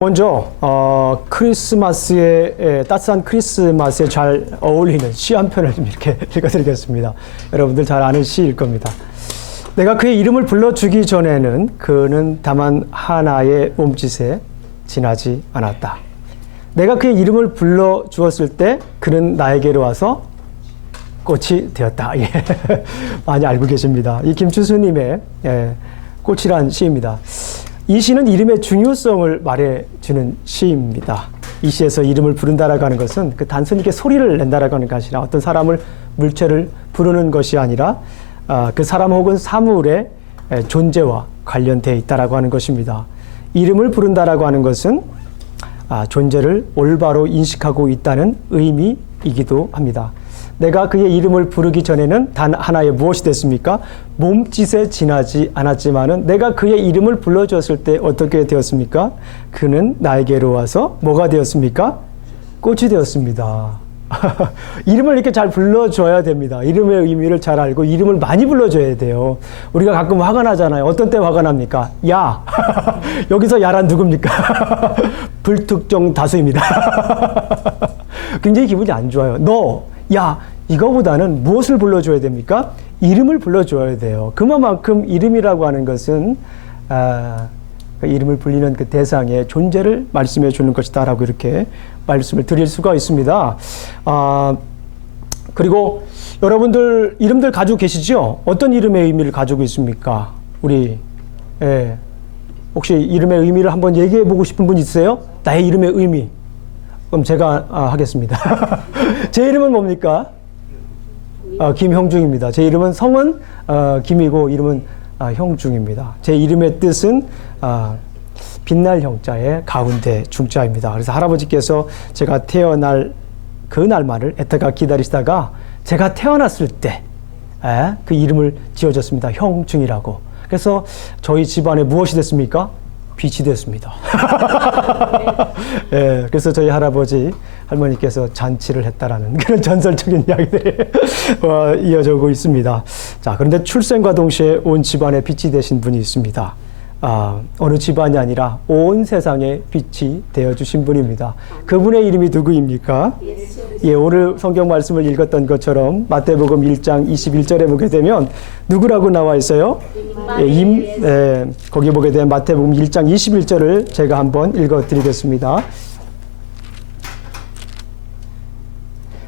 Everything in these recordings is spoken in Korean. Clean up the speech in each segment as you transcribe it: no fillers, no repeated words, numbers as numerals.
먼저 크리스마스에 따뜻한 크리스마스에 잘 어울리는 시 한 편을 좀 이렇게 읽어드리겠습니다. 여러분들 잘 아는 시일 겁니다. 내가 그의 이름을 불러주기 전에는 그는 다만 하나의 몸짓에 지나지 않았다. 내가 그의 이름을 불러주었을 때 그는 나에게로 와서 꽃이 되었다. 예. 많이 알고 계십니다. 이 김추수님의 꽃이란 시입니다. 이 시는 이름의 중요성을 말해주는 시입니다. 이 시에서 이름을 부른다라고 하는 것은 단순히 이렇게 소리를 낸다라고 하는 것이 아니라 어떤 사람을, 물체를 부르는 것이 아니라 그 사람 혹은 사물의 존재와 관련되어 있다라고 하는 것입니다. 이름을 부른다라고 하는 것은 존재를 올바로 인식하고 있다는 의미이기도 합니다. 내가 그의 이름을 부르기 전에는 단 하나의 무엇이 됐습니까? 몸짓에 지나지 않았지만은 내가 그의 이름을 불러주었을 때 어떻게 되었습니까? 그는 나에게로 와서 뭐가 되었습니까? 꽃이 되었습니다. 이름을 이렇게 잘 불러줘야 됩니다. 이름의 의미를 잘 알고 이름을 많이 불러줘야 돼요. 우리가 가끔 화가 나잖아요. 어떤 때 화가 납니까? 야! 여기서 야란 누굽니까? 불특정 다수입니다. 굉장히 기분이 안 좋아요. 너! 야, 이거보다는 무엇을 불러줘야 됩니까? 이름을 불러줘야 돼요. 그만큼 이름이라고 하는 것은 그 이름을 불리는 그 대상의 존재를 말씀해 주는 것이다라고 이렇게 말씀을 드릴 수가 있습니다. 그리고 여러분들 이름들 가지고 계시죠? 어떤 이름의 의미를 가지고 있습니까? 우리 혹시 이름의 의미를 한번 얘기해 보고 싶은 분 있으세요? 나의 이름의 의미. 그럼 제가 하겠습니다. 제 이름은 뭡니까? 김형중입니다. 제 이름은 성은 김이고 이름은 형중입니다. 제 이름의 뜻은 빛날 형자의 가운데 중자입니다. 그래서 할아버지께서 제가 태어날 그 날만을 애타가 기다리시다가 제가 태어났을 때 그 이름을 지어줬습니다. 형중이라고. 그래서 저희 집안에 무엇이 됐습니까? 빛이 됐습니다. 예, 그래서 저희 할아버지, 할머니께서 잔치를 했다라는 그런 전설적인 이야기들이 이어져 오고 있습니다. 자, 그런데 출생과 동시에 온 집안에 빛이 되신 분이 있습니다. 어느 집안이 아니라 온 세상에 빛이 되어주신 분입니다. 그분의 이름이 누구입니까? 예, 오늘 성경 말씀을 읽었던 것처럼 마태복음 1장 21절에 보게 되면 누구라고 나와 있어요? 거기 보게 되면 마태복음 1장 21절을 제가 한번 읽어드리겠습니다.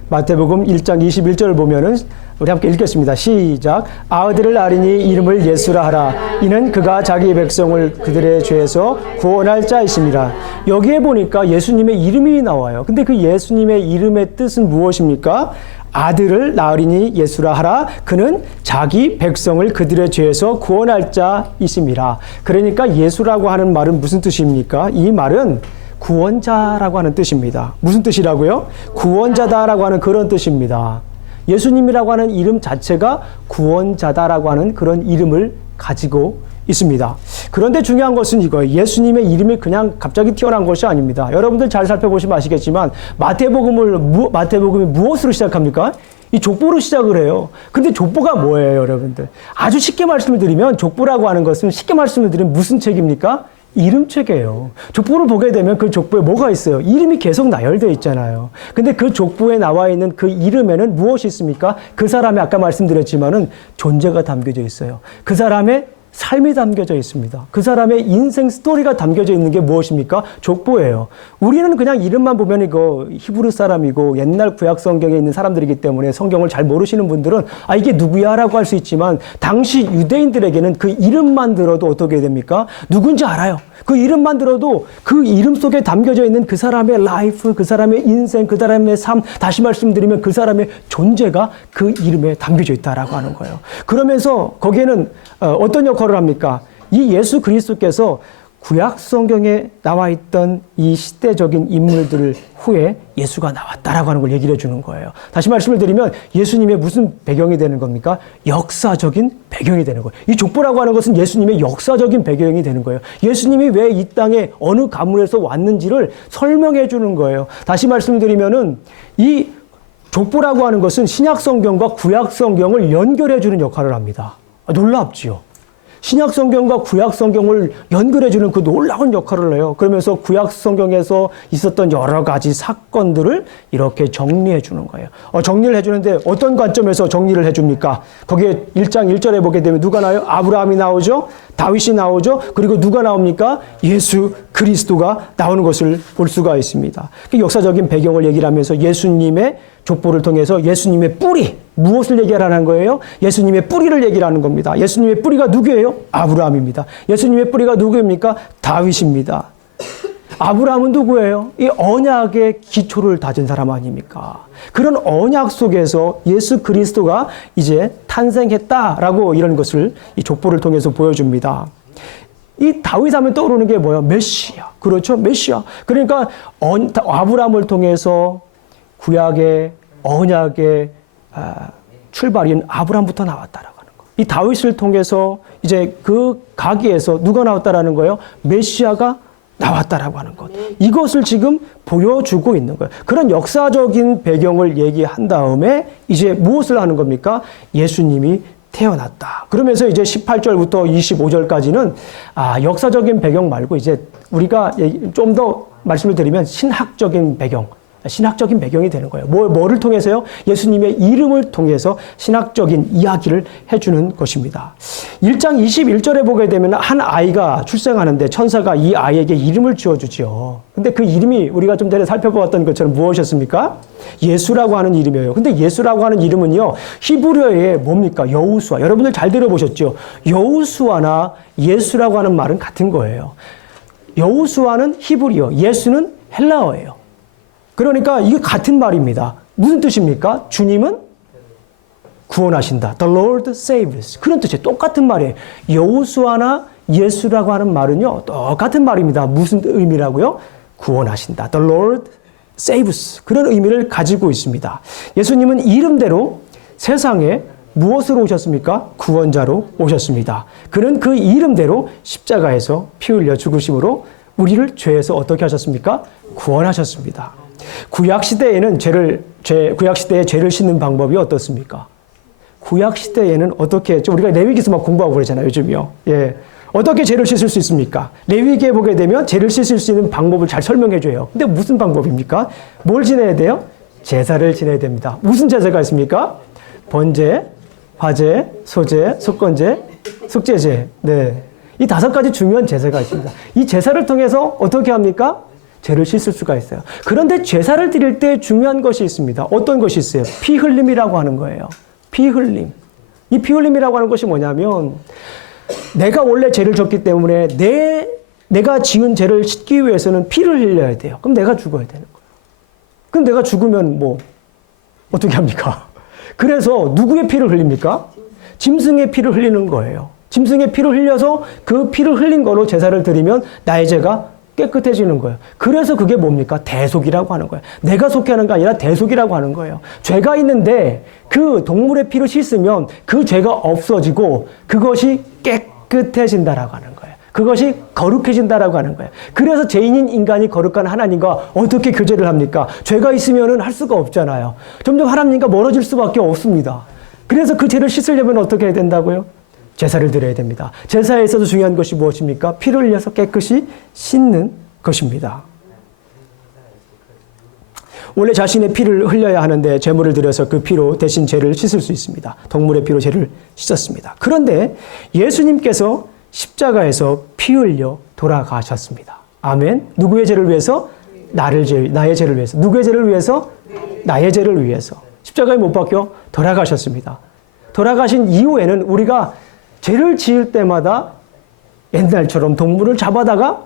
마태복음 1장 21절을 보면은 우리 함께 읽겠습니다. 시작. 아들을 아리니 이름을 예수라 하라. 이는 그가 자기 백성을 그들의 죄에서 구원할 자이심이라. 여기에 보니까 예수님의 이름이 나와요. 근데 그 예수님의 이름의 뜻은 무엇입니까? 아들을 낳으리니 예수라 하라. 그는 자기 백성을 그들의 죄에서 구원할 자이심이라. 그러니까 예수라고 하는 말은 무슨 뜻입니까? 이 말은 구원자라고 하는 뜻입니다. 무슨 뜻이라고요? 구원자다라고 하는 그런 뜻입니다. 예수님이라고 하는 이름 자체가 구원자다라고 하는 그런 이름을 가지고 있습니다. 그런데 중요한 것은 이거예요. 예수님의 이름이 그냥 갑자기 튀어나온 것이 아닙니다. 여러분들 잘 살펴보시면 아시겠지만 마태복음이 무엇으로 시작합니까? 이 족보로 시작을 해요. 근데 족보가 뭐예요, 여러분들? 아주 쉽게 말씀을 드리면 족보라고 하는 것은 쉽게 말씀을 드리면 무슨 책입니까? 이름책이에요. 족보를 보게 되면 그 족보에 뭐가 있어요? 이름이 계속 나열되어 있잖아요. 근데 그 족보에 나와 있는 그 이름에는 무엇이 있습니까? 그 사람의 아까 말씀드렸지만은 존재가 담겨져 있어요. 그 사람의 삶이 담겨져 있습니다. 그 사람의 인생 스토리가 담겨져 있는 게 무엇입니까? 족보예요. 우리는 그냥 이름만 보면 이거 히브리 사람이고 옛날 구약 성경에 있는 사람들이기 때문에 성경을 잘 모르시는 분들은 이게 누구야? 라고 할 수 있지만 당시 유대인들에게는 그 이름만 들어도 어떻게 됩니까? 누군지 알아요. 그 이름만 들어도 그 이름 속에 담겨져 있는 그 사람의 라이프, 그 사람의 인생, 그 사람의 삶, 다시 말씀드리면 그 사람의 존재가 그 이름에 담겨져 있다라고 하는 거예요. 그러면서 거기에는 어떤 역할을 합니까? 이 예수 그리스도께서 구약 성경에 나와 있던 이 시대적인 인물들을 후에 예수가 나왔다라고 하는 걸 얘기를 해주는 거예요. 다시 말씀을 드리면 예수님의 무슨 배경이 되는 겁니까? 역사적인 배경이 되는 거예요. 이 족보라고 하는 것은 예수님의 역사적인 배경이 되는 거예요. 예수님이 왜 이 땅에 어느 가문에서 왔는지를 설명해 주는 거예요. 다시 말씀드리면은 이 족보라고 하는 것은 신약 성경과 구약 성경을 연결해 주는 역할을 합니다. 놀랍지요. 신약 성경과 구약 성경을 연결해주는 그 놀라운 역할을 해요. 그러면서 구약 성경에서 있었던 여러 가지 사건들을 이렇게 정리해 주는 거예요. 정리를 해주는데 어떤 관점에서 정리를 해줍니까? 거기에 1장 1절에 보게 되면 누가 나와요? 아브라함이 나오죠. 다윗이 나오죠. 그리고 누가 나옵니까? 예수 그리스도가 나오는 것을 볼 수가 있습니다. 역사적인 배경을 얘기를 하면서 예수님의 족보를 통해서 예수님의 뿌리, 무엇을 얘기하라는 거예요? 예수님의 뿌리를 얘기를 하는 겁니다. 예수님의 뿌리가 누구예요? 아브라함입니다. 예수님의 뿌리가 누구입니까? 다윗입니다. 아브라함은 누구예요? 이 언약의 기초를 다진 사람 아닙니까? 그런 언약 속에서 예수 그리스도가 이제 탄생했다라고 이런 것을 이 족보를 통해서 보여줍니다. 이 다윗 하면 떠오르는 게 뭐예요? 메시아. 그렇죠? 메시아. 그러니까 아브라함을 통해서 구약의 언약의 출발인 아브라함부터 나왔다라고 하는 거. 이 다윗을 통해서 이제 그 가기에서 누가 나왔다라는 거예요? 메시아가 나왔다라고 하는 것. 이것을 지금 보여주고 있는 거예요. 그런 역사적인 배경을 얘기한 다음에 이제 무엇을 하는 겁니까? 예수님이 태어났다. 그러면서 이제 18절부터 25절까지는 역사적인 배경 말고 이제 우리가 좀 더 말씀을 드리면 신학적인 배경. 신학적인 배경이 되는 거예요. 뭐를 통해서요? 예수님의 이름을 통해서 신학적인 이야기를 해주는 것입니다. 1장 21절에 보게 되면 한 아이가 출생하는데 천사가 이 아이에게 이름을 지어주죠. 근데 그 이름이 우리가 좀 전에 살펴보았던 것처럼 무엇이었습니까? 예수라고 하는 이름이에요. 근데 예수라고 하는 이름은요, 히브리어에 뭡니까? 여호수아. 여러분들 잘 들어보셨죠? 여호수아나 예수라고 하는 말은 같은 거예요. 여호수아는 히브리어, 예수는 헬라어예요. 그러니까 이게 같은 말입니다. 무슨 뜻입니까? 주님은 구원하신다. The Lord saves. 그런 뜻이에요. 똑같은 말이에요. 여호수아나 예수라고 하는 말은요, 똑같은 말입니다. 무슨 의미라고요? 구원하신다. The Lord saves. 그런 의미를 가지고 있습니다. 예수님은 이름대로 세상에 무엇으로 오셨습니까? 구원자로 오셨습니다. 그는 그 이름대로 십자가에서 피 흘려 죽으심으로 우리를 죄에서 어떻게 하셨습니까? 구원하셨습니다. 구약시대에는 구약시대에 죄를 씻는 방법이 어떻습니까? 구약시대에는 어떻게 했죠? 우리가 레위기서 막 공부하고 그러잖아요, 요즘이요. 예. 어떻게 죄를 씻을 수 있습니까? 레위기에 보게 되면 죄를 씻을 수 있는 방법을 잘 설명해줘요. 근데 무슨 방법입니까? 뭘 지내야 돼요? 제사를 지내야 됩니다. 무슨 제사가 있습니까? 번제, 화제, 소제, 속건제, 속죄제. 네. 이 5가지 중요한 제사가 있습니다. 이 제사를 통해서 어떻게 합니까? 죄를 씻을 수가 있어요. 그런데 제사를 드릴 때 중요한 것이 있습니다. 어떤 것이 있어요? 피 흘림이라고 하는 거예요. 피 흘림. 이 피 흘림이라고 하는 것이 뭐냐면 내가 원래 죄를 졌기 때문에 내가 지은 죄를 씻기 위해서는 피를 흘려야 돼요. 그럼 내가 죽어야 되는 거예요. 그럼 내가 죽으면 뭐 어떻게 합니까? 그래서 누구의 피를 흘립니까? 짐승의 피를 흘리는 거예요. 짐승의 피를 흘려서 그 피를 흘린 거로 제사를 드리면 나의 죄가 깨끗해지는 거예요. 그래서 그게 뭡니까? 대속이라고 하는 거예요. 내가 속해하는 게 아니라 대속이라고 하는 거예요. 죄가 있는데 그 동물의 피를 씻으면 그 죄가 없어지고 그것이 깨끗해진다라고 하는 거예요. 그것이 거룩해진다라고 하는 거예요. 그래서 죄인인 인간이 거룩한 하나님과 어떻게 교제를 합니까? 죄가 있으면은 할 수가 없잖아요. 점점 하나님과 멀어질 수밖에 없습니다. 그래서 그 죄를 씻으려면 어떻게 해야 된다고요? 제사를 드려야 됩니다. 제사에 있어서 중요한 것이 무엇입니까? 피를 흘려서 깨끗이 씻는 것입니다. 원래 자신의 피를 흘려야 하는데 제물을 드려서 그 피로 대신 죄를 씻을 수 있습니다. 동물의 피로 죄를 씻었습니다. 그런데 예수님께서 십자가에서 피 흘려 돌아가셨습니다. 아멘. 누구의 죄를 위해서? 나의 죄를 위해서. 누구의 죄를 위해서? 나의 죄를 위해서. 십자가에 못 박혀 돌아가셨습니다. 돌아가신 이후에는 우리가 죄를 지을 때마다 옛날처럼 동물을 잡아다가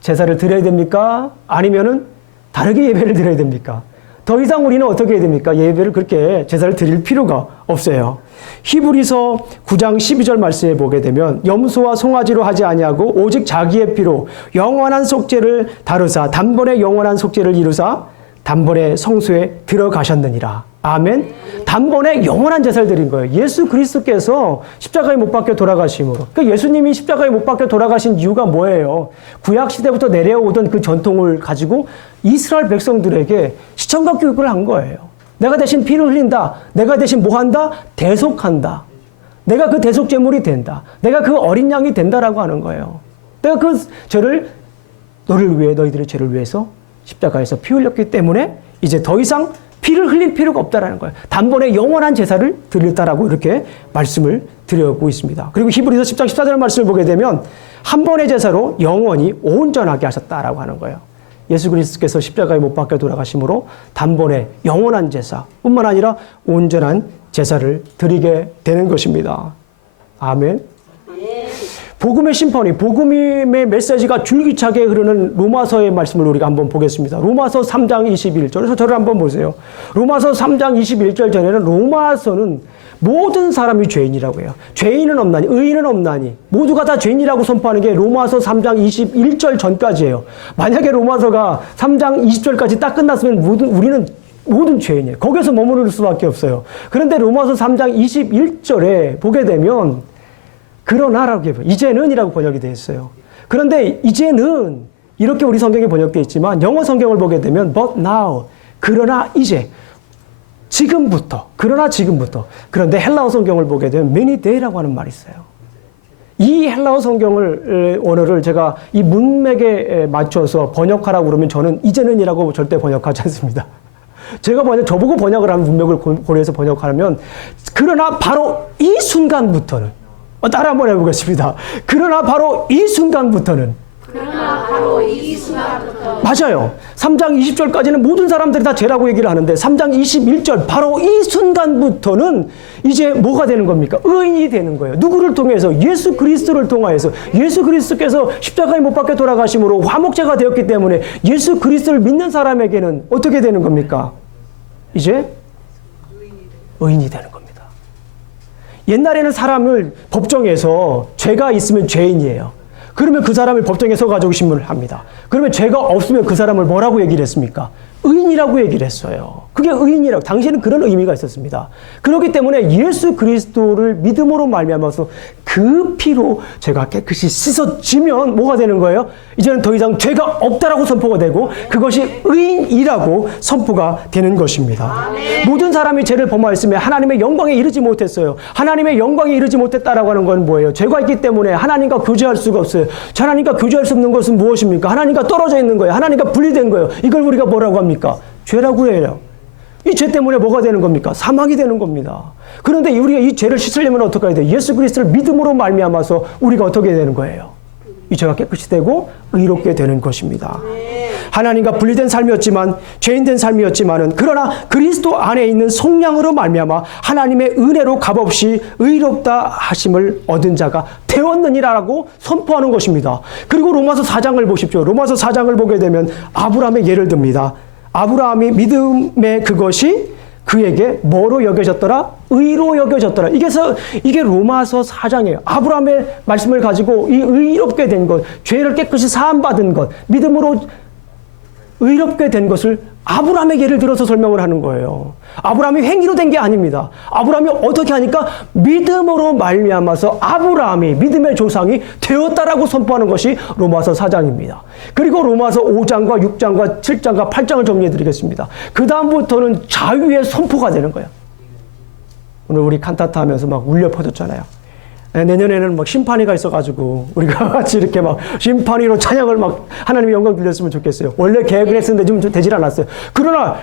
제사를 드려야 됩니까? 아니면은 다르게 예배를 드려야 됩니까? 더 이상 우리는 어떻게 해야 됩니까? 예배를 그렇게 제사를 드릴 필요가 없어요. 히브리서 9장 12절 말씀에 보게 되면 염소와 송아지로 하지 아니하고 오직 자기의 피로 영원한 속죄를 다루사 단번에 영원한 속죄를 이루사 단번에 성소에 들어가셨느니라. 아멘. 단번에 영원한 제사를 드린 거예요. 예수 그리스도께서 십자가에 못 박혀 돌아가심으로. 그러니까 예수님이 십자가에 못 박혀 돌아가신 이유가 뭐예요? 구약 시대부터 내려오던 그 전통을 가지고 이스라엘 백성들에게 시청각 교육을 한 거예요. 내가 대신 피를 흘린다. 내가 대신 뭐 한다? 대속한다. 내가 그 대속제물이 된다. 내가 그 어린 양이 된다라고 하는 거예요. 내가 그 죄를 너를 위해 너희들의 죄를 위해서 십자가에서 피 흘렸기 때문에 이제 더 이상 피를 흘릴 필요가 없다라는 거예요. 단번에 영원한 제사를 드렸다라고 이렇게 말씀을 드리고 있습니다. 그리고 히브리서 10장 14절 말씀을 보게 되면 한 번의 제사로 영원히 온전하게 하셨다라고 하는 거예요. 예수 그리스도께서 십자가에 못 박혀 돌아가심으로 단번에 영원한 제사뿐만 아니라 온전한 제사를 드리게 되는 것입니다. 아멘. 복음의 심판이, 복음의 메시지가 줄기차게 흐르는 로마서의 말씀을 우리가 한번 보겠습니다. 로마서 3장 21절, 저를 한번 보세요. 로마서 3장 21절 전에는 로마서는 모든 사람이 죄인이라고 해요. 죄인은 없나니, 의인은 없나니, 모두가 다 죄인이라고 선포하는 게 로마서 3장 21절 전까지예요. 만약에 로마서가 3장 20절까지 딱 끝났으면 우리는 모든 죄인이에요. 거기서 머무를 수밖에 없어요. 그런데 로마서 3장 21절에 보게 되면 그러나라고 해요. 이제는이라고 번역이 되어 있어요. 그런데 이제는 이렇게 우리 성경에 번역되어 있지만 영어 성경을 보게 되면 but now, 그러나 이제, 지금부터, 그러나 지금부터. 그런데 헬라어 성경을 보게 되면 many day라고 하는 말이 있어요. 이 헬라어 성경을 언어를 제가 이 문맥에 맞춰서 번역하라고 그러면 저는 이제는이라고 절대 번역하지 않습니다. 제가 저보고 번역을 하면 문맥을 고려해서 번역하면 그러나 바로 이 순간부터는, 따라 한번 해보겠습니다. 그러나 바로 이 순간부터는. 맞아요. 3장 20절까지는 모든 사람들이 다 죄라고 얘기를 하는데 3장 21절 바로 이 순간부터는 이제 뭐가 되는 겁니까? 의인이 되는 거예요. 누구를 통해서? 예수 그리스도를 통하여서. 예수 그리스도께서 십자가에 못 박혀 돌아가심으로 화목제가 되었기 때문에 예수 그리스도를 믿는 사람에게는 어떻게 되는 겁니까? 이제 의인이 되는 겁니다. 옛날에는 사람을 법정에서 죄가 있으면 죄인이에요. 그러면 그 사람을 법정에 서가지고 신문을 합니다. 그러면 죄가 없으면 그 사람을 뭐라고 얘기를 했습니까? 의인이라고 얘기를 했어요. 그게 의인이라고. 당시에는 그런 의미가 있었습니다. 그렇기 때문에 예수 그리스도를 믿음으로 말미암아서 그 피로 죄가 깨끗이 씻어지면 뭐가 되는 거예요? 이제는 더 이상 죄가 없다라고 선포가 되고 그것이 의인이라고 선포가 되는 것입니다. 아멘. 모든 사람이 죄를 범하였으면 하나님의 영광에 이르지 못했어요. 하나님의 영광에 이르지 못했다라고 하는 건 뭐예요? 죄가 있기 때문에 하나님과 교제할 수가 없어요. 하나님과 교제할 수 없는 것은 무엇입니까? 하나님과 떨어져 있는 거예요. 하나님과 분리된 거예요. 이걸 우리가 뭐라고 합니까? 죄라고 해요. 이 죄 때문에 뭐가 되는 겁니까? 사망이 되는 겁니다. 그런데 우리가 이 죄를 씻으려면 어떻게 해야 돼요? 예수 그리스도를 믿음으로 말미암아서 우리가 어떻게 되는 거예요? 이 죄가 깨끗이 되고 의롭게 되는 것입니다. 하나님과 분리된 삶이었지만, 죄인된 삶이었지만은, 그러나 그리스도 안에 있는 속량으로 말미암아 하나님의 은혜로 값없이 의롭다 하심을 얻은 자가 되었느니라고 선포하는 것입니다. 그리고 로마서 4장을 보십시오. 로마서 4장을 보게 되면 아브라함의 예를 듭니다. 아브라함이 믿음의 그것이 그에게 뭐로 여겨졌더라? 의로 여겨졌더라. 이게 로마서 4장이에요. 아브라함의 말씀을 가지고 이 의롭게 된 것, 죄를 깨끗이 사함받은 것, 믿음으로 의롭게 된 것을 아브라함의 예를 들어서 설명을 하는 거예요. 아브라함이 행위로 된 게 아닙니다. 아브라함이 어떻게 하니까 믿음으로 말미암아서 아브라함이 믿음의 조상이 되었다라고 선포하는 것이 로마서 4장입니다. 그리고 로마서 5장과 6장과 7장과 8장을 정리해 드리겠습니다. 그 다음부터는 자유의 선포가 되는 거예요. 오늘 우리 칸타타 하면서 막 울려 퍼졌잖아요. 내년에는 막 심판이가 있어가지고 우리가 같이 이렇게 막 심판이로 찬양을 막 하나님의 영광 빌렸으면 좋겠어요. 원래 계획을 했었는데 좀 되질 않았어요. 그러나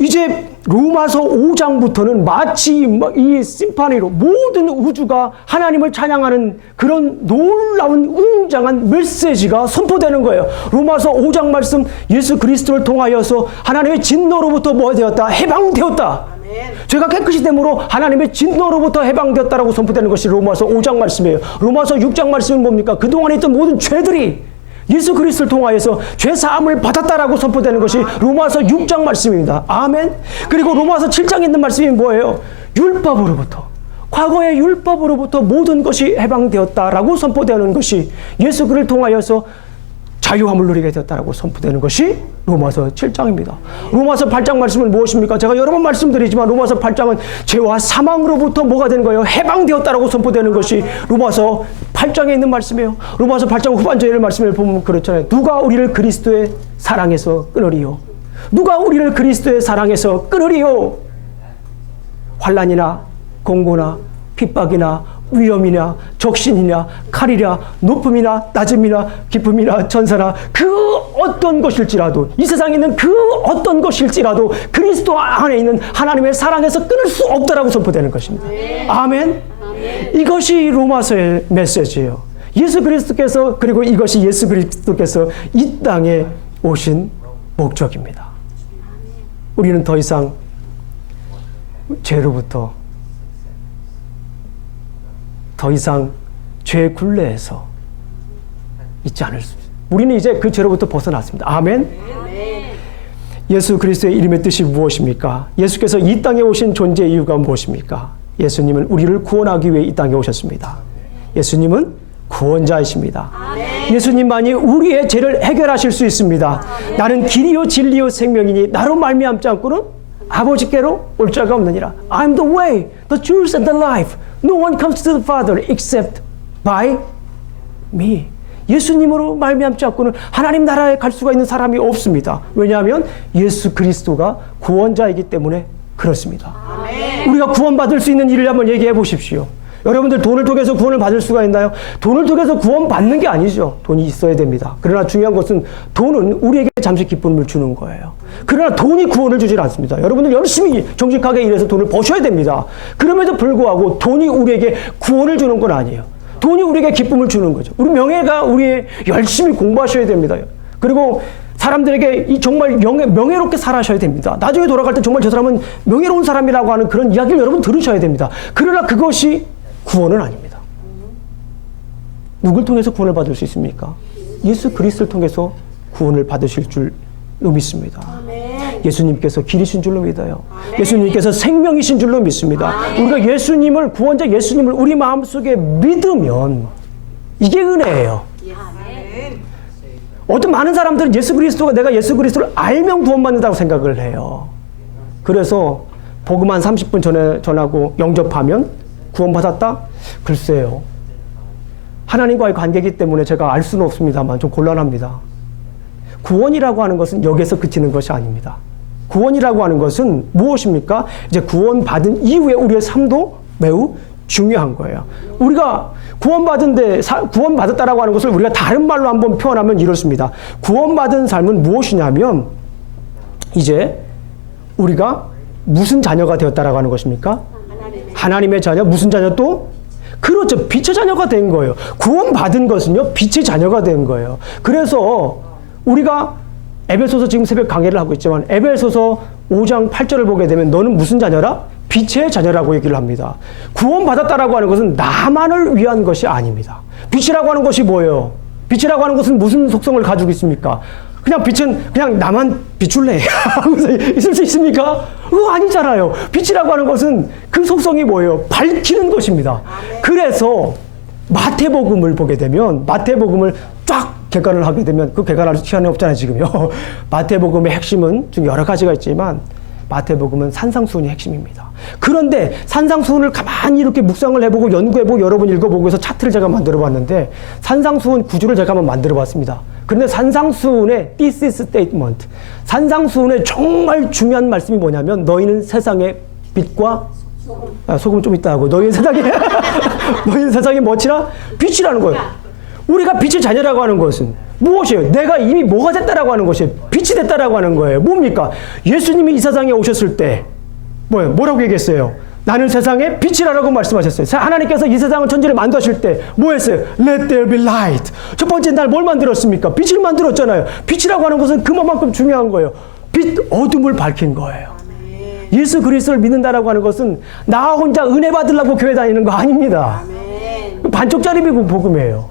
이제 로마서 5장부터는 마치 이 심판이로 모든 우주가 하나님을 찬양하는 그런 놀라운 웅장한 메시지가 선포되는 거예요. 로마서 5장 말씀, 예수 그리스도를 통하여서 하나님의 진노로부터 뭐 되었다? 해방되었다. 죄가 깨끗이 됨으로 하나님의 진노로부터 해방되었다라고 선포되는 것이 로마서 5장 말씀이에요. 로마서 6장 말씀은 뭡니까? 그동안에 있던 모든 죄들이 예수 그리스도를 통하여서 죄 사함을 받았다라고 선포되는 것이 로마서 6장 말씀입니다. 아멘. 그리고 로마서 7장에 있는 말씀이 뭐예요? 율법으로부터, 과거의 율법으로부터 모든 것이 해방되었다라고 선포되는 것이 예수 그리스도를 통하여서 자유함을 누리게 되었다라고 선포되는 것이 로마서 7장입니다. 로마서 8장 말씀은 무엇입니까? 제가 여러 번 말씀드리지만 로마서 8장은 죄와 사망으로부터 뭐가 되는 거예요? 해방되었다라고 선포되는 것이 로마서 8장에 있는 말씀이에요. 로마서 8장 후반절의 말씀을 보면 그렇잖아요. 누가 우리를 그리스도의 사랑에서 끊으리요? 누가 우리를 그리스도의 사랑에서 끊으리요? 환난이나 공고나 핍박이나 위험이나 적신이나 칼이나 높음이나 낮음이나 기쁨이나 천사나 그 어떤 것일지라도, 이 세상에 있는 그 어떤 것일지라도 그리스도 안에 있는 하나님의 사랑에서 끊을 수 없다라고 선포되는 것입니다. 아멘. 이것이 로마서의 메시지예요. 예수 그리스도께서, 그리고 이것이 예수 그리스도께서 이 땅에 오신 목적입니다. 우리는 더 이상 죄로부터, 더 이상 죄의 굴레에서 있지 않을 수 있습니다. 우리는 이제 그 죄로부터 벗어났습니다. 아멘. 예수 그리스도의 이름의 뜻이 무엇입니까? 예수께서 이 땅에 오신 존재의 이유가 무엇입니까? 예수님은 우리를 구원하기 위해 이 땅에 오셨습니다. 예수님은 구원자이십니다. 예수님만이 우리의 죄를 해결하실 수 있습니다. 나는 길이요 진리요 생명이니 나로 말미암지 않고는 아버지께로 올 자가 없느니라. I'm the way, the truth and the life. No one comes to the Father except by me. 예수님으로 말미암지 않고는 하나님 나라에 갈 수가 있는 사람이 없습니다. 왜냐하면 예수 그리스도가 구원자이기 때문에 그렇습니다. 우리가 구원받을 수 있는 일을 한번 얘기해 보십시오. 여러분들 돈을 통해서 구원을 받을 수가 있나요? 돈을 통해서 구원받는 게 아니죠. 돈이 있어야 됩니다. 그러나 중요한 것은 돈은 우리에게 잠시 기쁨을 주는 거예요. 그러나 돈이 구원을 주질 않습니다. 여러분들 열심히 정직하게 일해서 돈을 버셔야 됩니다. 그럼에도 불구하고 돈이 우리에게 구원을 주는 건 아니에요. 돈이 우리에게 기쁨을 주는 거죠. 우리 명예가 우리 열심히 공부하셔야 됩니다. 그리고 사람들에게 이 정말 명예롭게 살아셔야 됩니다. 나중에 돌아갈 때 정말 저 사람은 명예로운 사람이라고 하는 그런 이야기를 여러분 들으셔야 됩니다. 그러나 그것이 구원은 아닙니다. 누굴 통해서 구원을 받을 수 있습니까? 예수 그리스도를 통해서 구원을 받으실 줄 믿습니다. 예수님께서 길이신 줄로 믿어요. 예수님께서 생명이신 줄로 믿습니다. 우리가 예수님을, 구원자 예수님을 우리 마음속에 믿으면 이게 은혜예요. 어떤 많은 사람들은 예수 그리스도가, 내가 예수 그리스도를 알면 구원받는다고 생각을 해요. 그래서 복음 한 30분 전에 전하고 영접하면 구원받았다? 글쎄요. 하나님과의 관계이기 때문에 제가 알 수는 없습니다만 좀 곤란합니다. 구원이라고 하는 것은 여기에서 그치는 것이 아닙니다. 구원이라고 하는 것은 무엇입니까? 이제 구원받은 이후에 우리의 삶도 매우 중요한 거예요. 우리가 구원받았다라고 하는 것을 우리가 다른 말로 한번 표현하면 이렇습니다. 구원받은 삶은 무엇이냐면 이제 우리가 무슨 자녀가 되었다라고 하는 것입니까? 하나님의 자녀, 무슨 자녀 또? 그렇죠. 빛의 자녀가 된 거예요. 구원받은 것은요, 빛의 자녀가 된 거예요. 그래서 우리가 에베소서 지금 새벽 강해를 하고 있지만 에베소서 5장 8절을 보게 되면 너는 무슨 자녀라? 빛의 자녀라고 얘기를 합니다. 구원받았다라고 하는 것은 나만을 위한 것이 아닙니다. 빛이라고 하는 것이 뭐예요? 빛이라고 하는 것은 무슨 속성을 가지고 있습니까? 그냥 빛은 그냥 나만 비출래 하고서 있을 수 있습니까? 그거 아니잖아요. 빛이라고 하는 것은 그 속성이 뭐예요? 밝히는 것입니다. 그래서 마태복음을 보게 되면, 마태복음을 쫙 개관을 하게 되면, 그 개관할 시간이 없잖아요, 지금요. 마태복음의 핵심은 좀 여러 가지가 있지만, 마태복음은 산상수훈이 핵심입니다. 그런데 산상수훈을 가만히 이렇게 묵상을 해보고 연구해보고 여러 번 읽어보고 해서 차트를 제가 만들어 봤는데, 산상수훈 구조를 제가 한번 만들어 봤습니다. 그런데 산상수훈의 thesis statement, 산상수훈의 정말 중요한 말씀이 뭐냐면, 너희는 세상의 빛과 소금 좀 있다 하고, 너희는 세상에 뭐치라? 빛이라는 거예요. 우리가 빛의 자녀라고 하는 것은 무엇이에요? 내가 이미 뭐가 됐다라고 하는 것이에요. 빛이 됐다라고 하는 거예요. 뭡니까? 예수님이 이 세상에 오셨을 때 뭐라고 얘기했어요? 나는 세상의 빛이라고 말씀하셨어요. 하나님께서 이 세상을 천지를 만드실 때 뭐 했어요? Let there be light. 첫 번째 날 뭘 만들었습니까? 빛을 만들었잖아요. 빛이라고 하는 것은 그만큼 중요한 거예요. 빛, 어둠을 밝힌 거예요. 예수 그리스도를 믿는다라고 하는 것은 나 혼자 은혜 받으려고 교회 다니는 거 아닙니다. 반쪽짜리 복음이에요.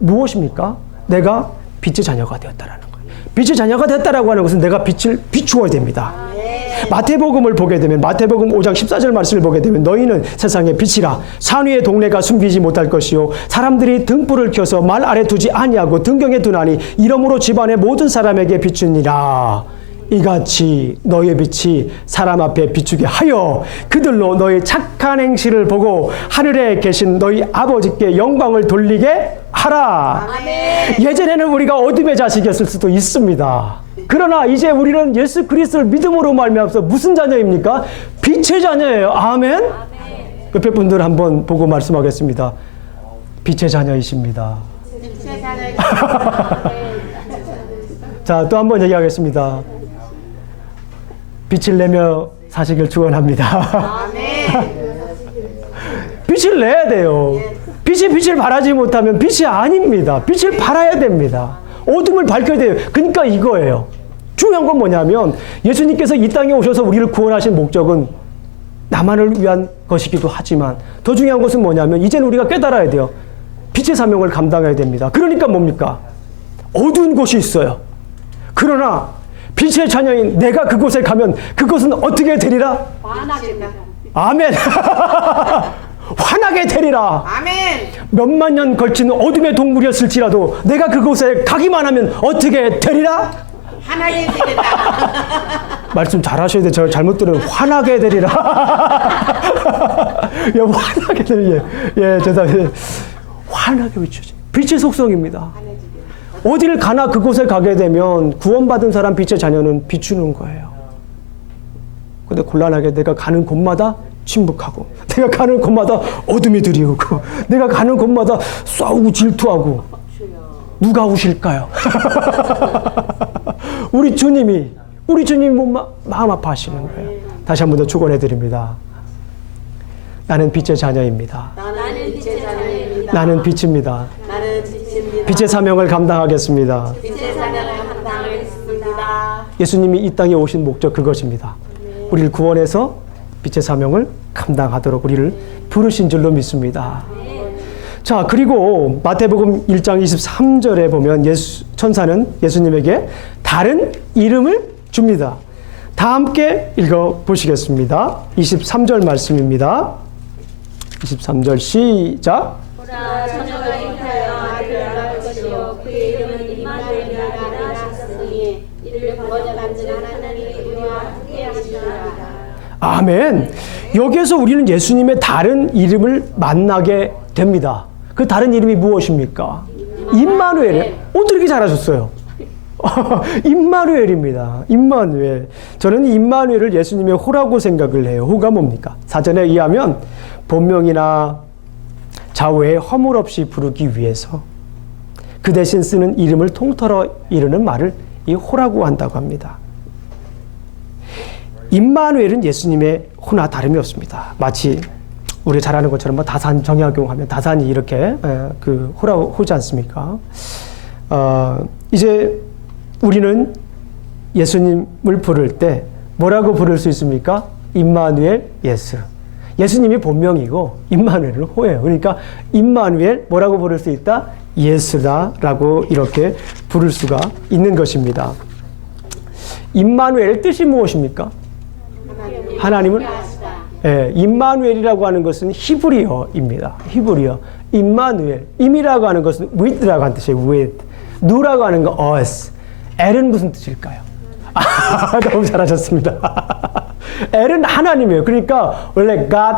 무엇입니까? 내가 빛의 자녀가 되었다라는 거예요. 빛의 자녀가 됐다라고 하는 것은 내가 빛을 비추어야 됩니다. 마태복음을 보게 되면, 마태복음 5장 14절 말씀을 보게 되면, 너희는 세상의 빛이라. 산 위의 동네가 숨기지 못할 것이요, 사람들이 등불을 켜서 말 아래 두지 아니하고 등경에 두나니 이러므로 집안의 모든 사람에게 비추니라. 이같이 너희의 빛이 사람 앞에 비추게 하여 그들로 너희 착한 행실을 보고 하늘에 계신 너희 아버지께 영광을 돌리게 하라. 아멘. 예전에는 우리가 어둠의 자식이었을 수도 있습니다. 그러나 이제 우리는 예수 그리스도를 믿음으로 말미암아서 무슨 자녀입니까? 빛의 자녀예요. 아멘. 옆에 분들 한번 보고 말씀하겠습니다. 빛의 자녀이십니다. 빛의 자녀이십니다. 자, 또 한번 얘기하겠습니다. 빛을 내며 사시길 축원합니다. 아멘. 빛을 내야 돼요. 빛이 빛을 발하지 못하면 빛이 아닙니다. 빛을 발해야 됩니다. 어둠을 밝혀야 돼요. 그러니까 이거예요. 중요한 건 뭐냐면 예수님께서 이 땅에 오셔서 우리를 구원하신 목적은 나만을 위한 것이기도 하지만 더 중요한 것은 뭐냐면 이제는 우리가 깨달아야 돼요. 빛의 사명을 감당해야 됩니다. 그러니까 뭡니까? 어두운 곳이 있어요. 그러나 빛의 자녀인 내가 그곳에 가면 그것은 어떻게 되리라? 환하게. 아멘. 환하게 되리라. 아멘. 몇만 년 걸친 어둠의 동물이었을지라도 내가 그곳에 가기만 하면 어떻게 되리라? 환하게 되리라. 말씀 잘하셔야 돼요. 저 잘못 들으면 환하게 되리라. 예, 환하게 되리라. 예, 죄송합니다. 환하게 외쳐지. 빛의 속성입니다. 어디를 가나 그곳에 가게 되면 구원받은 사람 빛의 자녀는 비추는 거예요. 근데 곤란하게 내가 가는 곳마다 침묵하고 내가 가는 곳마다 어둠이 들이오고 내가 가는 곳마다 싸우고 질투하고 누가 우실까요? 우리 주님이 마음 아파하시는 거예요. 다시 한 번 더 축원해 드립니다. 나는 빛의 자녀입니다. 나는 빛의 자녀입니다. 나는 빛입니다. 나는 빛입니다. 빛의 사명을 감당하겠습니다. 빛의 자녀를 감당하겠습니다. 예수님이 이 땅에 오신 목적 그것입니다. 우리를 구원해서 빛의 사명을 감당하도록 우리를 부르신 줄로 믿습니다. 자, 그리고 마태복음 1장 23절에 보면 천사는 예수님에게 다른 이름을 줍니다. 다 함께 읽어보시겠습니다. 23절 말씀입니다. 23절 시작. 보라, 처녀가 잉타여 아들을 낳을 것이요 그의 이름은 임마누엘이라 하셨으니 이를 구원해 만지는 하나님이 우리와 함께 하시리라. 아멘. 여기에서 우리는 예수님의 다른 이름을 만나게 됩니다. 그 다른 이름이 무엇입니까? 임마누엘. 어떻게 이렇게 잘하셨어요? 임마누엘입니다. 임마누엘. 저는 이 임마누엘을 예수님의 호라고 생각을 해요. 호가 뭡니까? 사전에 의하면 본명이나 좌우에 허물 없이 부르기 위해서 그 대신 쓰는 이름을 통틀어 이르는 말을 이 호라고 한다고 합니다. 임마누엘은 예수님의 호나 다름이 없습니다. 마치 우리가 잘 아는 것처럼 뭐 다산 정약용 하면 다산이 이렇게 그 호지 않습니까? 이제 우리는 예수님을 부를 때 뭐라고 부를 수 있습니까? 임마누엘 예수. 예수님이 본명이고 임마누엘은 호예요. 그러니까 임마누엘 뭐라고 부를 수 있다? 예수다라고 이렇게 부를 수가 있는 것입니다. 임마누엘 뜻이 무엇입니까? 하나님은 예, 임마누엘이라고 하는 것은 히브리어입니다. 히브리어. 임마누엘. 임이라고 하는 것은 with라고 하는 뜻이에요. with. 누라고 하는 건 us. 엘은 무슨 뜻일까요? 너무 잘하셨습니다. 엘은 하나님이에요. 그러니까 원래 God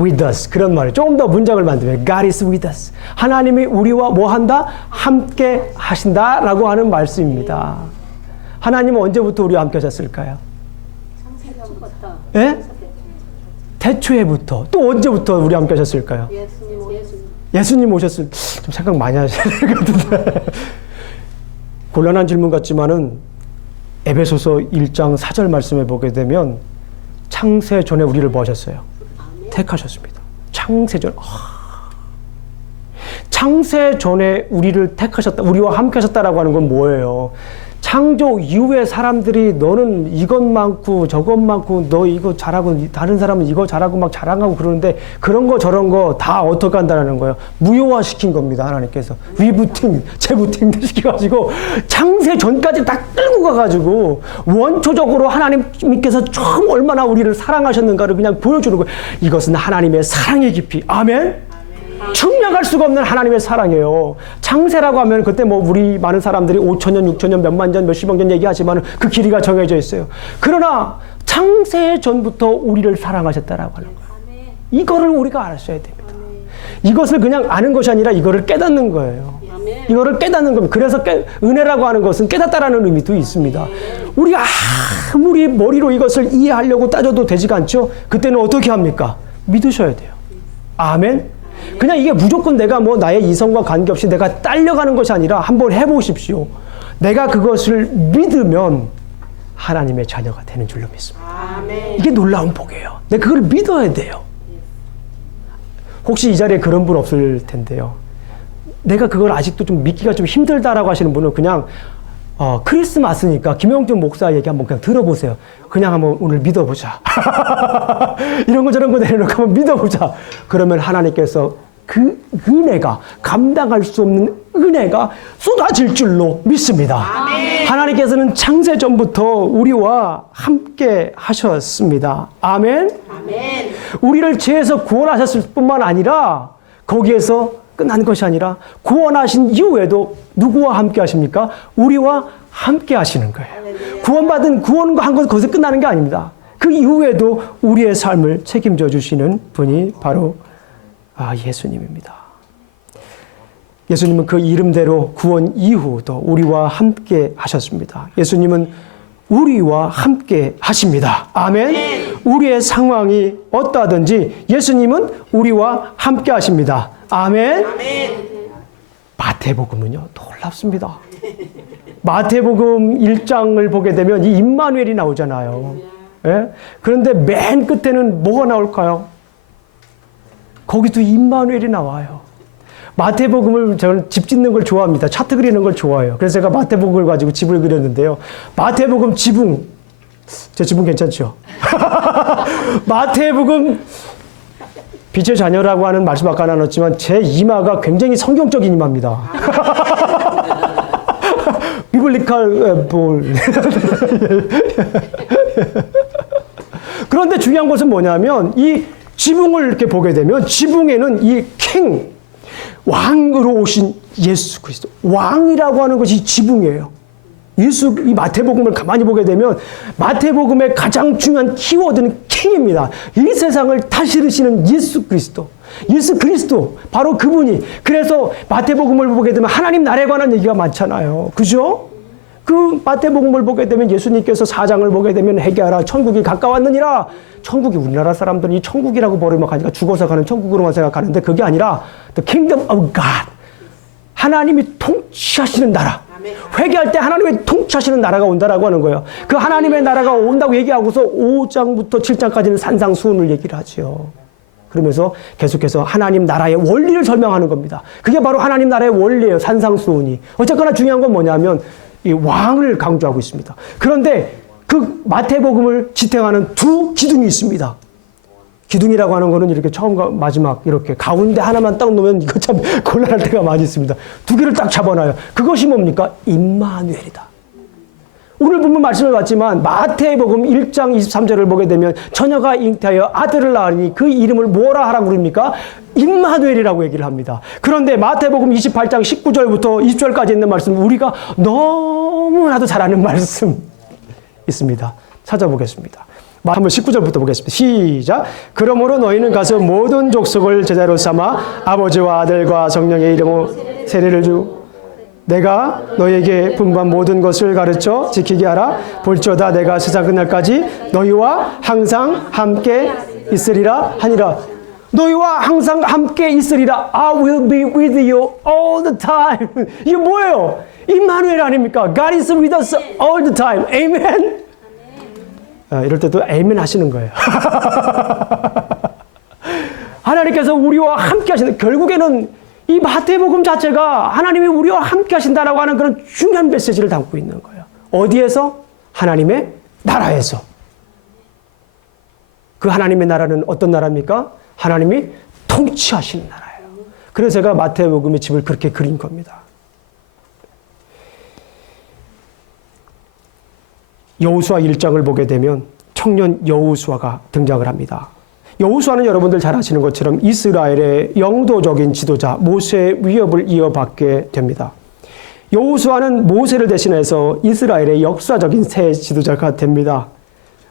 with us 그런 말이에요. 조금 더 문장을 만들면 God is with us. 하나님이 우리와 뭐 한다? 함께 하신다라고 하는 말씀입니다. 하나님은 언제부터 우리와 함께 하셨을까요? 예? 태초에부터. 또 언제부터 우리와 함께 하셨을까요? 예수님 오셨을 좀 생각 많이 하셔야 될 것 같은데. 곤란한 질문 같지만은 에베소서 1장 4절 말씀에 보게 되면 창세 전에 우리를 뭐 하셨어요? 택하셨습니다. 창세 전. 창세 전에 우리를 택하셨다. 우리와 함께 하셨다라고 하는 건 뭐예요? 창조 이후에 사람들이 너는 이것 많고 저것 많고 너 이거 잘하고 다른 사람은 이거 잘하고 막 자랑하고 그러는데 그런 거 저런 거 다 어떻게 한다는 거예요? 무효화시킨 겁니다. 하나님께서. 리부팅, 재부팅 시켜가지고 창세 전까지 다 끌고 가가지고 원초적으로 하나님께서 처음 얼마나 우리를 사랑하셨는가를 그냥 보여주는 거예요. 이것은 하나님의 사랑의 깊이. 아멘? 측량할 수가 없는 하나님의 사랑이에요. 창세라고 하면 그때 뭐 우리 많은 사람들이 5,000년, 6,000년, 몇만 년, 몇십억 년 얘기하지만 그 길이가 정해져 있어요. 그러나 창세 전부터 우리를 사랑하셨다라고 하는 거예요. 이거를 우리가 알았어야 됩니다. 이것을 그냥 아는 것이 아니라 이거를 깨닫는 거예요. 이거를 깨닫는 겁니다. 그래서 은혜라고 하는 것은 깨닫다라는 의미도 있습니다. 우리가 아무리 머리로 이것을 이해하려고 따져도 되지가 않죠. 그때는 어떻게 합니까? 믿으셔야 돼요. 아멘. 그냥 이게 무조건 내가 뭐 나의 이성과 관계없이 내가 딸려가는 것이 아니라 한번 해보십시오. 내가 그것을 믿으면 하나님의 자녀가 되는 줄로 믿습니다. 아멘. 이게 놀라운 복이에요. 내가 그걸 믿어야 돼요. 혹시 이 자리에 그런 분 없을 텐데요. 내가 그걸 아직도 좀 믿기가 좀 힘들다라고 하시는 분은 그냥 크리스마스니까 김영준 목사 얘기 한번 그냥 들어보세요. 그냥 한번 오늘 믿어보자. 이런 거 저런 거 내려놓고 한번 믿어보자. 그러면 하나님께서 그 은혜가, 감당할 수 없는 은혜가 쏟아질 줄로 믿습니다. 아멘. 하나님께서는 창세 전부터 우리와 함께 하셨습니다. 아멘. 아멘. 우리를 죄에서 구원하셨을 뿐만 아니라 거기에서 끝난 것이 아니라 구원하신 이후에도 누구와 함께 하십니까? 우리와 함께 하시는 거예요. 구원받은 구원과 한 것 거기서 끝나는 게 아닙니다. 그 이후에도 우리의 삶을 책임져 주시는 분이 바로 예수님입니다. 예수님은 그 이름대로 구원 이후도 우리와 함께 하셨습니다. 예수님은 우리와 함께 하십니다. 아멘. 우리의 상황이 어떠하든지 예수님은 우리와 함께 하십니다. 아멘. 아멘. 마태복음은요, 놀랍습니다. 마태복음 1장을 보게 되면 이 임마누엘이 나오잖아요. 예? 그런데 맨 끝에는 뭐가 나올까요? 거기도 임마누엘이 나와요. 마태복음을 저는 집 짓는 걸 좋아합니다. 차트 그리는 걸 좋아해요. 그래서 제가 마태복음을 가지고 집을 그렸는데요. 마태복음 지붕. 제 지붕 괜찮죠? 마태복음 빛의 자녀라고 하는 말씀 아까 나눴지만 제 이마가 굉장히 성경적인 이마입니다. 비블리칼 볼. 그런데 중요한 것은 뭐냐면 이 지붕을 이렇게 보게 되면 지붕에는 이 king, 왕으로 오신 예수 그리스도. 왕이라고 하는 것이 지붕이에요. 이 마태복음을 가만히 보게 되면 마태복음의 가장 중요한 키워드는 킹입니다. 이 세상을 다스리시는 예수 그리스도. 예수 그리스도 바로 그분이. 그래서 마태복음을 보게 되면 하나님 나라에 관한 얘기가 많잖아요. 그죠? 그 마태복음을 보게 되면 예수님께서 4장을 보게 되면 회개하라 천국이 가까웠느니라. 천국이 우리나라 사람들이 천국이라고 버리면 가니까 죽어서 가는 천국으로만 생각하는데 그게 아니라 The Kingdom of God. 하나님이 통치하시는 나라. 회개할 때 하나님의 통치하시는 나라가 온다라고 하는 거예요. 그 하나님의 나라가 온다고 얘기하고서 5장부터 7장까지는 산상수훈을 얘기를 하죠. 그러면서 계속해서 하나님 나라의 원리를 설명하는 겁니다. 그게 바로 하나님 나라의 원리예요. 산상수훈이. 어쨌거나 중요한 건 뭐냐면 이 왕을 강조하고 있습니다. 그런데 그 마태복음을 지탱하는 두 기둥이 있습니다. 기둥이라고 하는 거는 이렇게 처음과 마지막 이렇게 가운데 하나만 딱 놓으면 이거 참 곤란할 때가 많이 있습니다. 두 개를 딱 잡아놔요. 그것이 뭡니까? 임마누엘이다. 오늘 본문 말씀을 봤지만 마태복음 1장 23절을 보게 되면 처녀가 잉태하여 아들을 낳으니 그 이름을 뭐라 하라고 그럽니까? 임마누엘이라고 얘기를 합니다. 그런데 마태복음 28장 19절부터 20절까지 있는 말씀 우리가 너무나도 잘 아는 말씀 있습니다. 찾아보겠습니다. 한번 19절부터 보겠습니다. 시작. 그러므로 너희는 가서 모든 족속을 제자로 삼아 아버지와 아들과 성령의 이름으로 세례를 주고 내가 너희에게 분부한 모든 것을 가르쳐 지키게 하라. 볼지어다 내가 세상 끝날까지 너희와 항상 함께 있으리라 하니라. 너희와 항상 함께 있으리라. I will be with you all the time. 이게 뭐예요? 임마누엘 아닙니까? God is with us all the time. Amen. 이럴 때도 아멘 하시는 거예요. 하나님께서 우리와 함께 하시는, 결국에는 이 마태복음 자체가 하나님이 우리와 함께 하신다라고 하는 그런 중요한 메시지를 담고 있는 거예요. 어디에서? 하나님의 나라에서. 그 하나님의 나라는 어떤 나라입니까? 하나님이 통치하시는 나라예요. 그래서 제가 마태복음의 집을 그렇게 그린 겁니다. 여호수아 1장을 보게 되면 청년 여호수아가 등장을 합니다. 여호수아는 여러분들 잘 아시는 것처럼 이스라엘의 영도적인 지도자 모세의 위협을 이어받게 됩니다. 여호수아는 모세를 대신해서 이스라엘의 역사적인 새 지도자가 됩니다.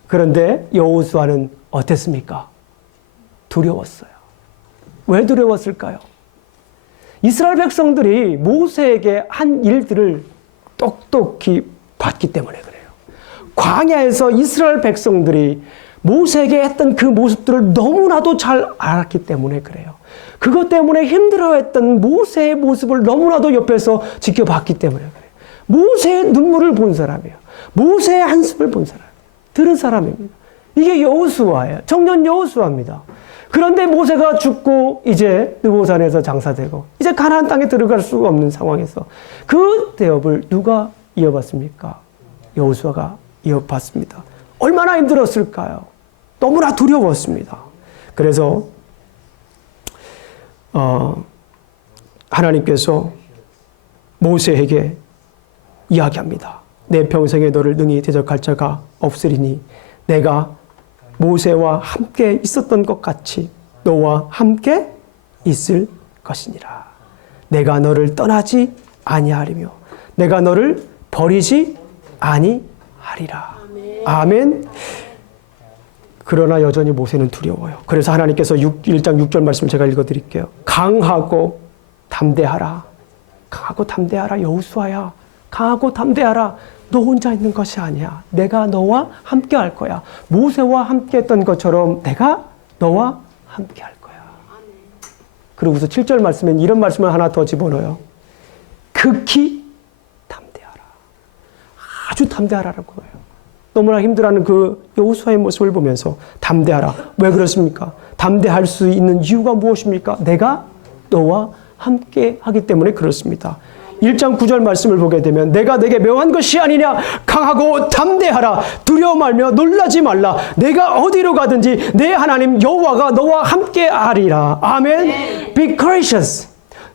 그런데 여호수아는 어땠습니까? 두려웠어요. 왜 두려웠을까요? 이스라엘 백성들이 모세에게 한 일들을 똑똑히 봤기 때문에 그래요. 광야에서 이스라엘 백성들이 모세에게 했던 그 모습들을 너무나도 잘 알았기 때문에 그래요. 그것 때문에 힘들어했던 모세의 모습을 너무나도 옆에서 지켜봤기 때문에 그래요. 모세의 눈물을 본 사람이에요. 모세의 한숨을 본 사람, 들은 사람입니다. 이게 여호수아예요. 청년 여호수아입니다. 그런데 모세가 죽고 이제 느보산에서 장사되고 이제 가나안 땅에 들어갈 수가 없는 상황에서 그 대업을 누가 이어받습니까? 여호수아가 이어받습니다. 얼마나 힘들었을까요? 너무나 두려웠습니다. 그래서 하나님께서 모세에게 이야기합니다. 내 평생에 너를 능히 대적할 자가 없으리니 내가 모세와 함께 있었던 것 같이 너와 함께 있을 것이니라. 내가 너를 떠나지 아니하리며 내가 너를 버리지 아니하리라. 아멘. 그러나 여전히 모세는 두려워요. 그래서 하나님께서 1장 6절 말씀을 제가 읽어드릴게요. 강하고 담대하라. 강하고 담대하라. 여호수아야. 강하고 담대하라. 너 혼자 있는 것이 아니야. 내가 너와 함께 할 거야. 모세와 함께 했던 것처럼 내가 너와 함께 할 거야. 그리고서 7절 말씀엔 이런 말씀을 하나 더 집어넣어요. 극히 담대하라. 아주 담대하라라고 해요. 너무나 힘들어하는 그 여호수아의 모습을 보면서 담대하라. 왜 그렇습니까? 담대할 수 있는 이유가 무엇입니까? 내가 너와 함께 하기 때문에 그렇습니다. 1장 9절 말씀을 보게 되면 내가 내게 명한 것이 아니냐 강하고 담대하라 두려워 말며 놀라지 말라 내가 어디로 가든지 내 하나님 여호와가 너와 함께 하리라. 아멘. Be courageous.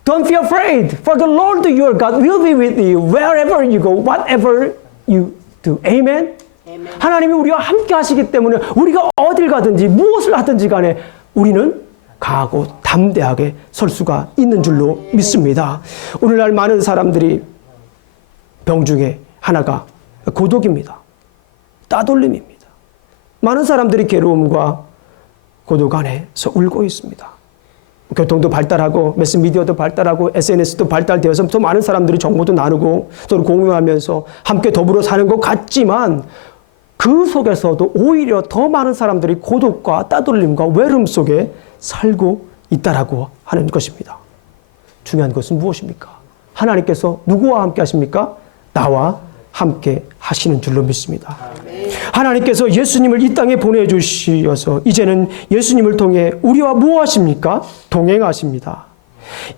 Don't be afraid. For the Lord your God will be with you wherever you go, whatever you do. Amen. 하나님이 우리와 함께 하시기 때문에 우리가 어딜 가든지 무엇을 하든지 간에 우리는 강하고 담대하게 설 수가 있는 줄로 믿습니다. 오늘날 많은 사람들이 병 중에 하나가 고독입니다. 따돌림입니다. 많은 사람들이 괴로움과 고독 안에서 울고 있습니다. 교통도 발달하고 매스미디어도 발달하고 SNS도 발달되어서 더 많은 사람들이 정보도 나누고 서로 공유하면서 함께 더불어 사는 것 같지만 그 속에서도 오히려 더 많은 사람들이 고독과 따돌림과 외로움 속에 살고 있다라고 하는 것입니다. 중요한 것은 무엇입니까? 하나님께서 누구와 함께 하십니까? 나와 함께 하시는 줄로 믿습니다. 하나님께서 예수님을 이 땅에 보내주시어서 이제는 예수님을 통해 우리와 뭐 하십니까? 동행하십니다.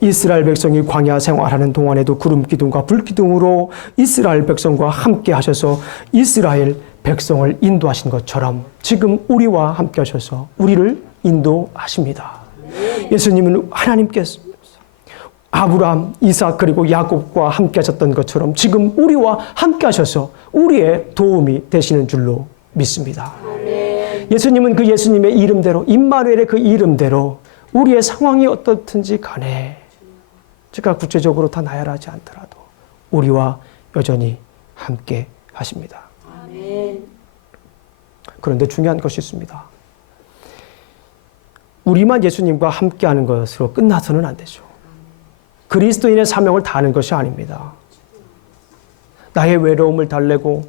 이스라엘 백성이 광야 생활하는 동안에도 구름 기둥과 불 기둥으로 이스라엘 백성과 함께 하셔서 이스라엘 백성을 인도하신 것처럼 지금 우리와 함께 하셔서 우리를 인도하십니다. 예수님은 하나님께서 아브라함, 이삭 그리고 야곱과 함께 하셨던 것처럼 지금 우리와 함께 하셔서 우리의 도움이 되시는 줄로 믿습니다. 예수님은 그 예수님의 이름대로 임마누엘의 그 이름대로 우리의 상황이 어떻든지 간에 제가 구체적으로 다 나열하지 않더라도 우리와 여전히 함께 하십니다. 그런데 중요한 것이 있습니다. 우리만 예수님과 함께하는 것으로 끝나서는 안 되죠. 그리스도인의 사명을 다하는 것이 아닙니다. 나의 외로움을 달래고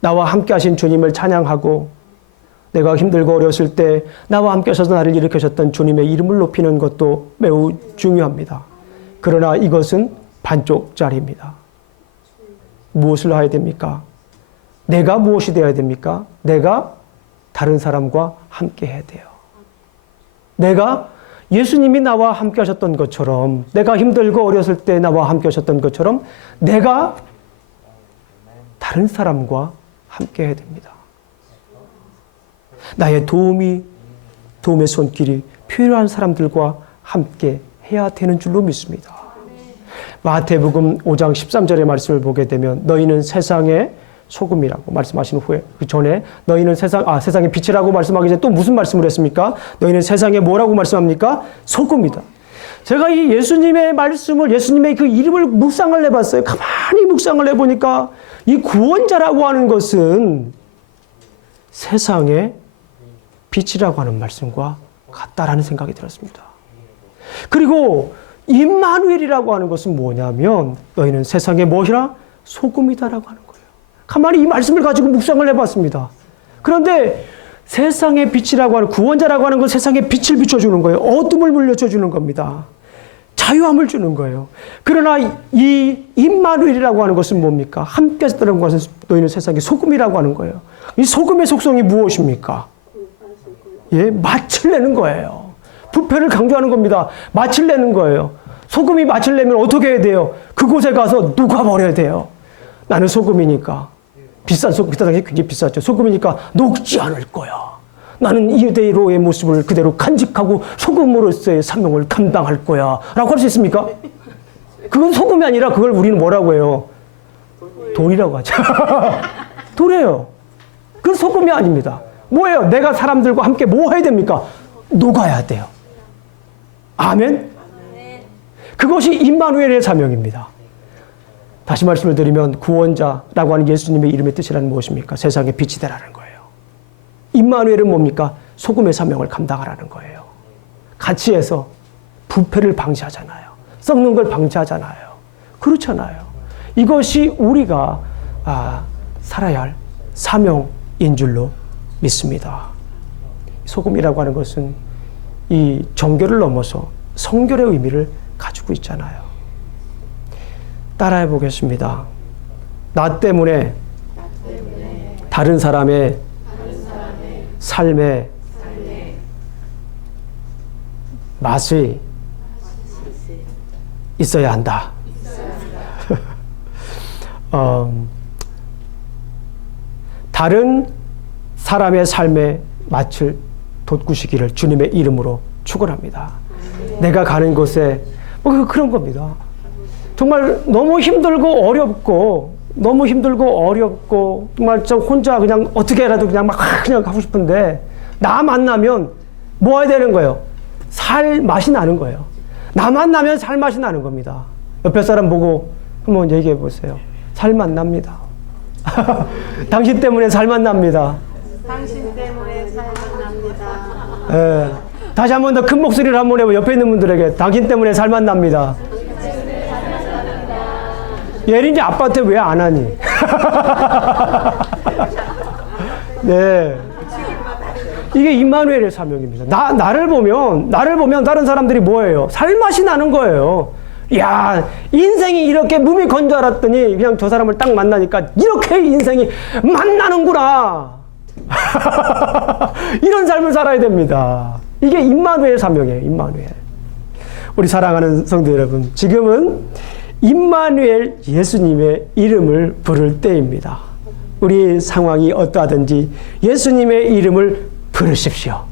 나와 함께하신 주님을 찬양하고 내가 힘들고 어렸을 때 나와 함께 하셔서 나를 일으키셨던 주님의 이름을 높이는 것도 매우 중요합니다. 그러나 이것은 반쪽짜리입니다. 무엇을 해야 됩니까? 내가 무엇이 되어야 됩니까? 내가 다른 사람과 함께 해야 돼요. 내가 예수님이 나와 함께 하셨던 것처럼 내가 힘들고 어렸을 때 나와 함께 하셨던 것처럼 내가 다른 사람과 함께 해야 됩니다. 나의 도움의 손길이 필요한 사람들과 함께 해야 되는 줄로 믿습니다. 마태복음 5장 13절의 말씀을 보게 되면 너희는 세상의 소금이라고 말씀하신 후에 그 전에 너희는 세상의 빛이라고 말씀하기 전에 또 무슨 말씀을 했습니까? 너희는 세상에 뭐라고 말씀합니까? 소금이다. 제가 이 예수님의 말씀을 예수님의 그 이름을 묵상을 해봤어요. 가만히 묵상을 해보니까 이 구원자라고 하는 것은 세상의 빛이라고 하는 말씀과 같다라는 생각이 들었습니다. 그리고 임마누엘이라고 하는 것은 뭐냐면 너희는 세상의 무엇이라? 소금이다라고 하는 거예요. 가만히 이 말씀을 가지고 묵상을 해봤습니다. 그런데 세상의 빛이라고 하는 구원자라고 하는 건 세상의 빛을 비춰주는 거예요. 어둠을 물려주는 겁니다. 자유함을 주는 거예요. 그러나 이 임마누엘이라고 하는 것은 뭡니까? 함께 있다는 것은 너희는 세상의 소금이라고 하는 거예요. 이 소금의 속성이 무엇입니까? 예, 맛을 내는 거예요. 부패를 강조하는 겁니다. 맛을 내는 거예요. 소금이 맛을 내면 어떻게 해야 돼요? 그곳에 가서 녹아버려야 돼요. 나는 소금이니까. 비싼 소금, 그때 당시 굉장히 비쌌죠. 소금이니까 녹지 않을 거야. 나는 이대로의 모습을 그대로 간직하고 소금으로서의 사명을 감당할 거야. 라고 할 수 있습니까? 그건 소금이 아니라 그걸 우리는 뭐라고 해요? 돌이라고 하죠. 돌이에요. 그건 소금이 아닙니다. 뭐예요? 내가 사람들과 함께 뭐 해야 됩니까? 녹아야 돼요. 아멘? 그것이 임마누엘의 사명입니다. 다시 말씀을 드리면 구원자라고 하는 예수님의 이름의 뜻이라는 무엇입니까? 세상의 빛이 되라는 거예요. 임마누엘은 뭡니까? 소금의 사명을 감당하라는 거예요. 같이 해서 부패를 방지하잖아요. 썩는 걸 방지하잖아요. 그렇잖아요. 이것이 우리가 살아야 할 사명인 줄로 믿습니다. 소금이라고 하는 것은 이 정결을 넘어서 성결의 의미를 가지고 있잖아요. 따라해 보겠습니다. 나 때문에 다른 사람의 삶에 맛이 있어야 한다. 다른 사람의 삶에 맛을 돋구시기를 주님의 이름으로 축원합니다. 내가 가는 곳에 그런 겁니다. 정말 너무 힘들고 어렵고 정말 좀 혼자 그냥 어떻게라도 그냥 하고 싶은데 나 만나면 뭐 해야 되는 거예요? 살 맛이 나는 거예요. 나 만나면 살 맛이 나는 겁니다. 옆에 사람 보고 한번 얘기해 보세요. 살맛 납니다. 당신 때문에 살맛 납니다. 당신 때문에 살맛 납니다. 예. 다시 한 번 더 큰 목소리를 한번 해보 옆에 있는 분들에게 당신 때문에 살맛 납니다. 예린이 아빠한테 왜 안 하니? 네. 이게 임마누엘의 사명입니다. 나를 보면 다른 사람들이 뭐예요? 살맛이 나는 거예요. 야, 인생이 이렇게 몸이 건 줄 알았더니 그냥 저 사람을 딱 만나니까 이렇게 인생이 만나는구나. 이런 삶을 살아야 됩니다. 이게 임마누엘 사명이에요. 임마누엘. 우리 사랑하는 성도 여러분, 지금은 임마누엘 예수님의 이름을 부를 때입니다. 우리 상황이 어떠하든지 예수님의 이름을 부르십시오.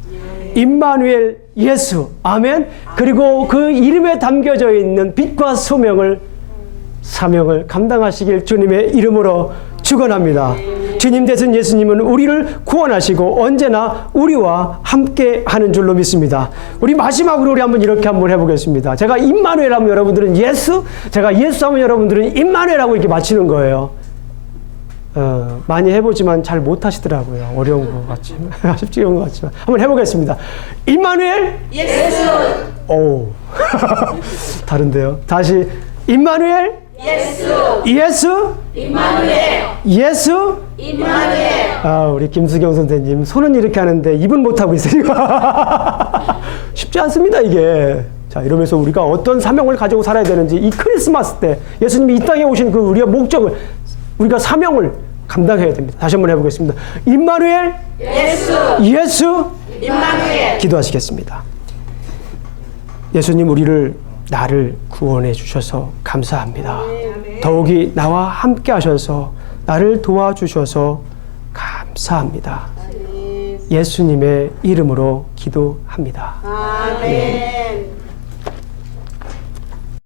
임마누엘 예수, 아멘. 그리고 그 이름에 담겨져 있는 빛과 사명을 감당하시길 주님의 이름으로 축원합니다. 주님 되신 예수님은 우리를 구원하시고 언제나 우리와 함께 하는 줄로 믿습니다. 우리 마지막으로 우리 이렇게 한번 해보겠습니다. 제가 임마누엘 하면 여러분들은 예수, 제가 예수 하면 여러분들은 임마누엘하고 이렇게 맞히는 거예요. 많이 해보지만 잘 못하시더라고요. 어려운 것 같지만 쉽지 않은 것 같지만 한번 해보겠습니다. 임마누엘 예수. 오 다른데요. 다시 임마누엘 예수 임마누엘. 예수 임마누엘. 우리 김수경 선생님 손은 이렇게 하는데 입은 못하고 있으니까 쉽지 않습니다 이게. 자, 이러면서 우리가 어떤 사명을 가지고 살아야 되는지 이 크리스마스 때 예수님이 이 땅에 오신 그 우리의 목적을 우리가 사명을 감당해야 됩니다. 다시 한번 해보겠습니다. 임마누엘 예수 임마누엘. 기도하시겠습니다. 예수님, 나를 구원해 주셔서 감사합니다. 더욱이 나와 함께 하셔서 나를 도와주셔서 감사합니다. 예수님의 이름으로 기도합니다. 아멘.